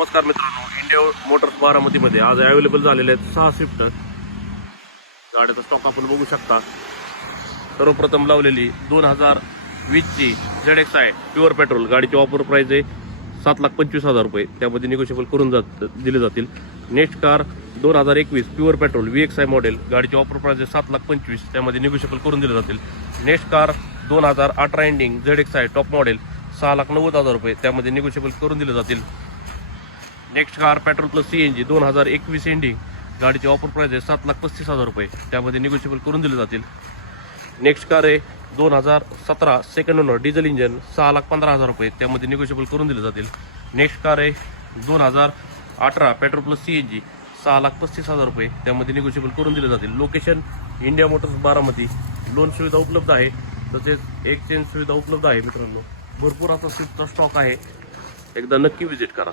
नमस्कार मित्रांनो, India Motors बारामतीमध्ये आज अवेलेबल झालेले आहेत 6 स्विफ्ट गाड्याचा स्टॉक आपण बघू शकता। सर्वप्रथम लावलेली 2020 ची ZXi प्युअर पेट्रोल गाडीची ऑफर प्राइस आहे 7,25,000 रुपये, त्यामध्ये निगोशिएबल करून दिले जातील। Next car 2021 pure petrol VXi model गाडीची ऑफर प्राइस आहे 7,25,000, त्यामध्ये निगोशिएबल करून दिले जातील। Next car 2018 ending ZXi top model 6,90,000 रुपये, त्यामध्ये निगोशिएबल करून दिले जातील। Next car petrol plus CNG 2021 ending गाडीची ऑफर प्राइस आहे 7,35,000 रुपये, त्यामध्ये निगोशिएबल करून दिले जातील। नेक्स्ट कार आहे 2017 सेकंड ओनर डिझेल इंजन 6,15,000 रुपये, त्यामध्ये निगोशिएबल करून दिले जातील। नेक्स्ट कार आहे 2018 पेट्रोल प्लस CNG 6,35,000 रुपये, त्यामध्ये निगोशिएबल करून दिले जातील। Location India Motors Baramati, loan सुविधा उपलब्ध आहे, तसेच एक्सचेंज सुविधा उपलब्ध आहे। मित्रांनो, भरपूर असा स्विफ्टचा स्टॉक आहे, एकदा नक्की व्हिजिट करा।